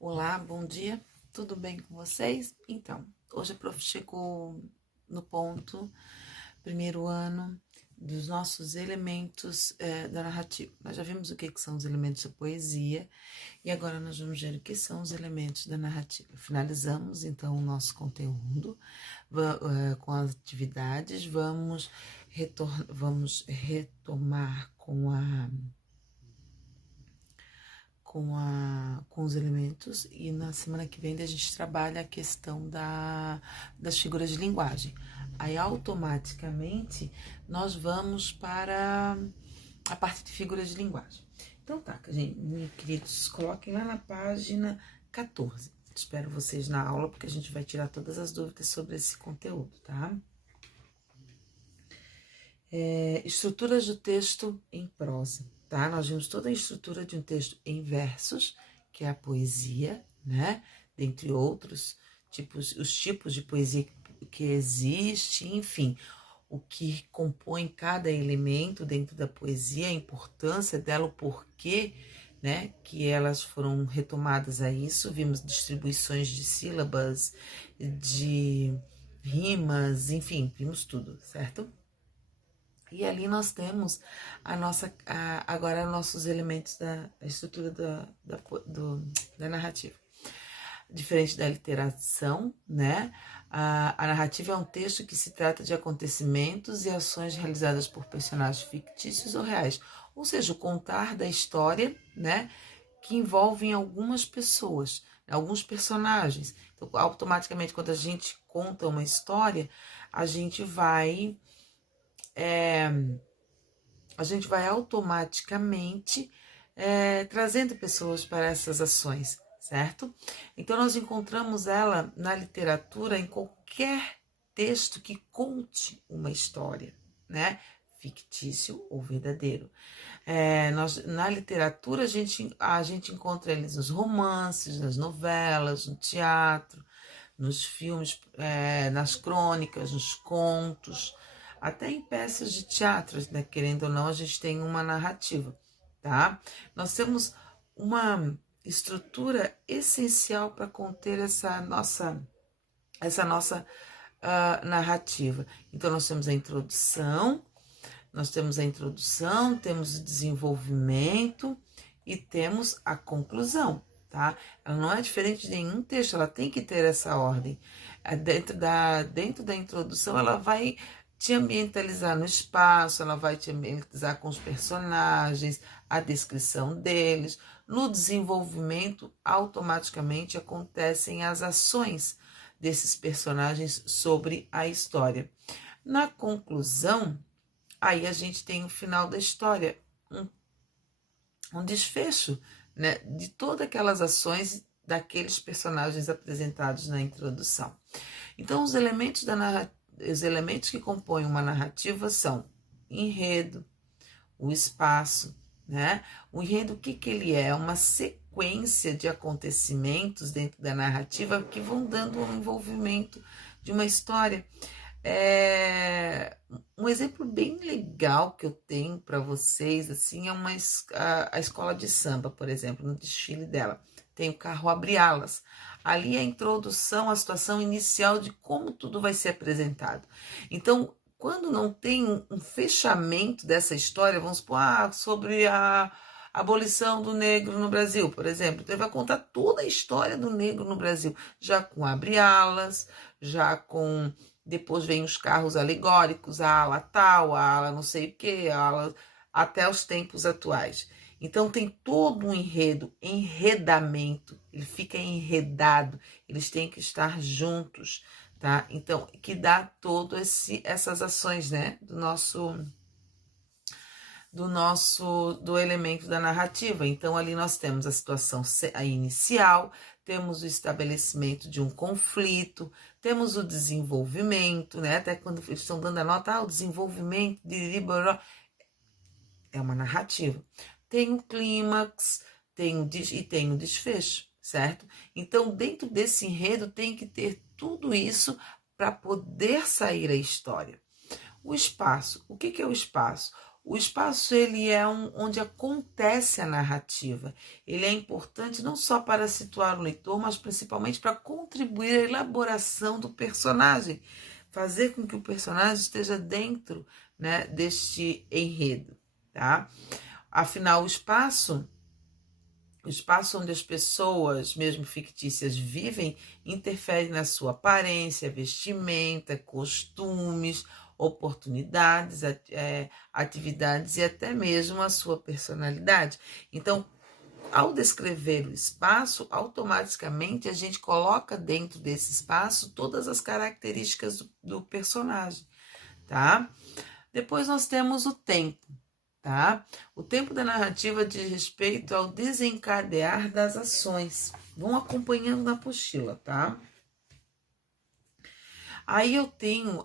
Olá, bom dia, tudo bem com vocês? Então, hoje a prof chegou no ponto, primeiro ano, dos nossos elementos da narrativa. Nós já vimos o que são os elementos da poesia e agora nós vamos ver o que são os elementos da narrativa. Finalizamos então o nosso conteúdo com as atividades, vamos retomar com os elementos e na semana que vem a gente trabalha a questão das figuras de linguagem. Aí automaticamente nós vamos para a parte de figuras de linguagem. Então tá, gente, meus queridos, coloquem lá na página 14. Espero vocês na aula porque a gente vai tirar todas as dúvidas sobre esse conteúdo, tá? Estruturas do texto em prosa. Tá? Nós vimos toda a estrutura de um texto em versos, que é a poesia, né? Dentre outros tipos, os tipos de poesia que existe, enfim, o que compõe cada elemento dentro da poesia, a importância dela, o porquê, né? Que elas foram retomadas a isso. Vimos distribuições de sílabas, de rimas, enfim, vimos tudo, certo? E ali nós temos agora nossos elementos da estrutura da narrativa. Diferente da literação, né? A narrativa é um texto que se trata de acontecimentos e ações realizadas por personagens fictícios ou reais. Ou seja, o contar da história, né? Que envolvem algumas pessoas, alguns personagens. Então, automaticamente, quando a gente conta uma história, a gente vai automaticamente trazendo pessoas para essas ações, certo? Então, nós encontramos ela na literatura, em qualquer texto que conte uma história, né? Fictício ou verdadeiro. Na literatura, a gente encontra eles nos romances, nas novelas, no teatro, nos filmes, nas crônicas, nos contos, até em peças de teatro, né? Querendo ou não, a gente tem uma narrativa, tá? Nós temos uma estrutura essencial para conter essa nossa narrativa. Então, nós temos a introdução, temos o desenvolvimento e temos a conclusão, tá? Ela não é diferente de nenhum texto, ela tem que ter essa ordem. Dentro da introdução, ela vai te ambientalizar no espaço, ela vai te ambientalizar com os personagens, a descrição deles. No desenvolvimento, automaticamente acontecem as ações desses personagens sobre a história. Na conclusão, aí a gente tem o final da história, um desfecho, né, de todas aquelas ações daqueles personagens apresentados na introdução. Então, os elementos que compõem uma narrativa são enredo, o espaço, né? O enredo, o que ele é? Uma sequência de acontecimentos dentro da narrativa que vão dando um envolvimento de uma história. Um exemplo bem legal que eu tenho para vocês, assim, é a escola de samba, por exemplo, no desfile dela. Tem o carro Abre Alas. Ali é a introdução, a situação inicial de como tudo vai ser apresentado. Então, quando não tem um fechamento dessa história, vamos supor, sobre a abolição do negro no Brasil, por exemplo. Então, ele vai contar toda a história do negro no Brasil, já com Abre Alas, já com... Depois vem os carros alegóricos, a ala tal, a ala não sei o que, a ala até os tempos atuais. Então tem todo um enredamento, ele fica enredado, eles têm que estar juntos, tá? Então, que dá essas ações, né, do elemento da narrativa. Então, ali nós temos a situação inicial, temos o estabelecimento de um conflito, temos o desenvolvimento, né? Até quando eles estão dando a nota, o desenvolvimento é uma narrativa. Tem o clímax, tem o desfecho, certo? Então, dentro desse enredo tem que ter tudo isso para poder sair a história. O espaço, o que é o espaço? O espaço, ele é onde acontece a narrativa. Ele é importante não só para situar o leitor, mas principalmente para contribuir à elaboração do personagem, fazer com que o personagem esteja dentro, né, deste enredo, tá? Afinal, o espaço onde as pessoas, mesmo fictícias, vivem, interfere na sua aparência, vestimenta, costumes, oportunidades, atividades e até mesmo a sua personalidade. Então, ao descrever o espaço, automaticamente a gente coloca dentro desse espaço todas as características do personagem, tá? Depois nós temos o tempo. Tá? O tempo da narrativa diz respeito ao desencadear das ações. Vão acompanhando na apostila, tá? Aí eu tenho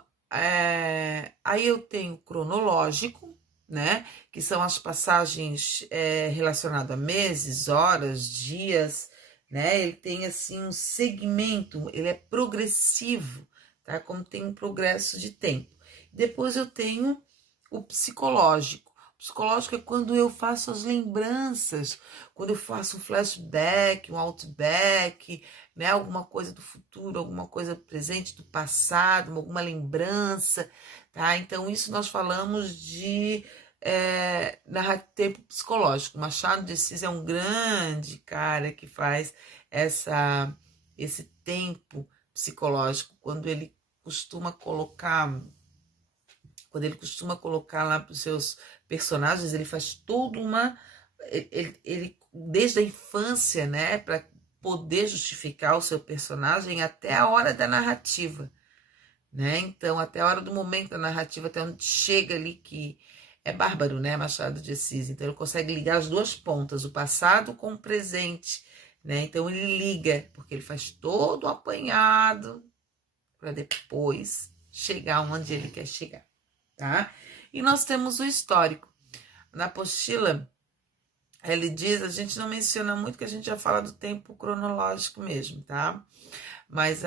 cronológico, né? Que são as passagens relacionadas a meses, horas, dias, né? Ele tem assim um segmento, ele é progressivo, tá? Como tem um progresso de tempo. Depois eu tenho o psicológico. Psicológico é quando eu faço as lembranças, quando eu faço um flashback, um outback, né? Alguma coisa do futuro, alguma coisa presente do passado, alguma lembrança, tá? Então, isso nós falamos de tempo psicológico. Machado de Assis é um grande cara que faz esse tempo psicológico, quando ele costuma colocar lá para os seus personagens, ele faz toda uma... Ele desde a infância, né, para poder justificar o seu personagem até a hora da narrativa, né? Então, até a hora do momento da narrativa, até onde chega ali, que é bárbaro, né, Machado de Assis. Então, ele consegue ligar as duas pontas, o passado com o presente, né? Então, ele liga, porque ele faz todo o apanhado para depois chegar onde ele quer chegar, tá? E nós temos o histórico. Na apostila, ele diz, a gente não menciona muito, que a gente já fala do tempo cronológico mesmo, tá? Mas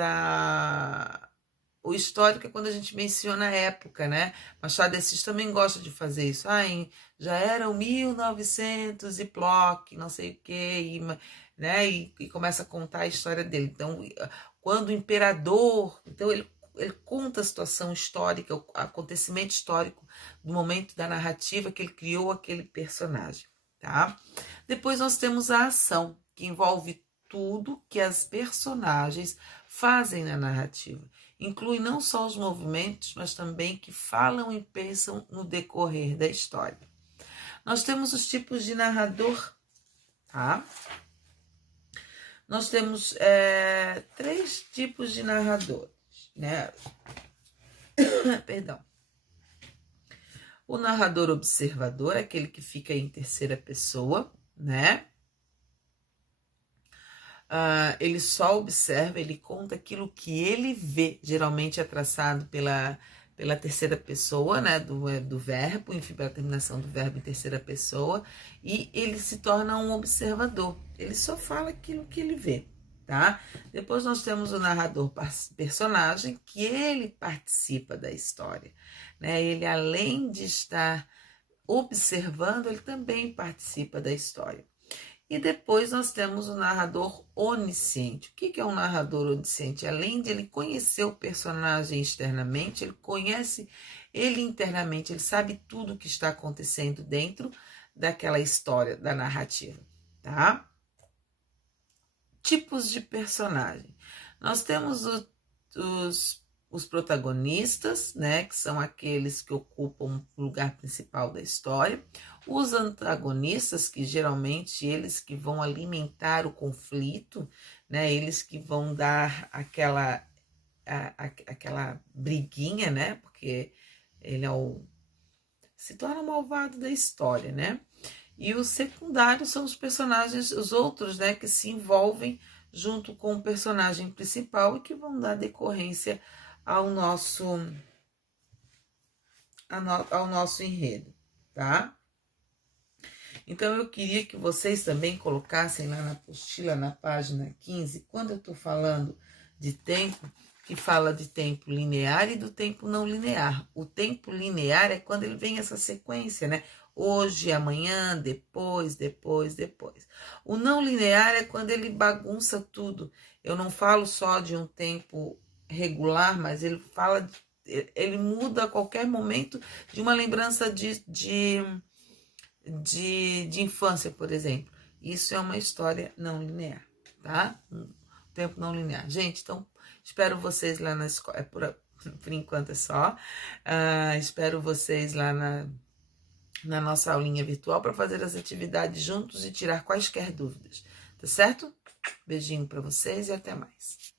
o histórico é quando a gente menciona a época, né? Machado de Assis também gosta de fazer isso. Já era o 1900 e ploc, não sei o quê, né? E começa a contar a história dele. Então, quando o imperador... Então, ele conta a situação histórica, o acontecimento histórico do momento da narrativa que ele criou aquele personagem, tá? Depois nós temos a ação, que envolve tudo que as personagens fazem na narrativa. Inclui não só os movimentos, mas também que falam e pensam no decorrer da história. Nós temos os tipos de narrador, tá? Nós temos 3 tipos de narradores, né? Perdão. O narrador observador é aquele que fica em terceira pessoa, né? Ele só observa, ele conta aquilo que ele vê, geralmente é traçado pela terceira pessoa, né, do verbo, enfim, pela terminação do verbo em terceira pessoa, e ele se torna um observador, ele só fala aquilo que ele vê, tá? Depois nós temos o narrador personagem, que ele participa da história, né? Ele, além de estar observando, ele também participa da história. E depois nós temos o narrador onisciente. O que é um narrador onisciente? Além de ele conhecer o personagem externamente, ele conhece ele internamente, ele sabe tudo o que está acontecendo dentro daquela história, da narrativa, tá? Tipos de personagem. Nós temos os protagonistas, né, que são aqueles que ocupam o lugar principal da história, os antagonistas, que geralmente eles que vão alimentar o conflito, né, eles que vão dar aquela briguinha, né, porque ele se torna o malvado da história, né, e os secundários são os personagens, os outros, né, que se envolvem junto com o personagem principal e que vão dar decorrência ao nosso enredo, tá? Então, eu queria que vocês também colocassem lá na apostila, na página 15, quando eu tô falando de tempo, que fala de tempo linear e do tempo não linear. O tempo linear é quando ele vem essa sequência, né? Hoje, amanhã, depois, depois, depois. O não linear é quando ele bagunça tudo. Eu não falo só de um tempo regular, mas ele muda a qualquer momento de uma lembrança de infância, por exemplo. Isso é uma história não linear, tá? Um tempo não linear. Gente, então, espero vocês lá na escola. Por enquanto é só. Espero vocês lá na nossa aulinha virtual para fazer as atividades juntos e tirar quaisquer dúvidas. Tá certo? Beijinho para vocês e até mais.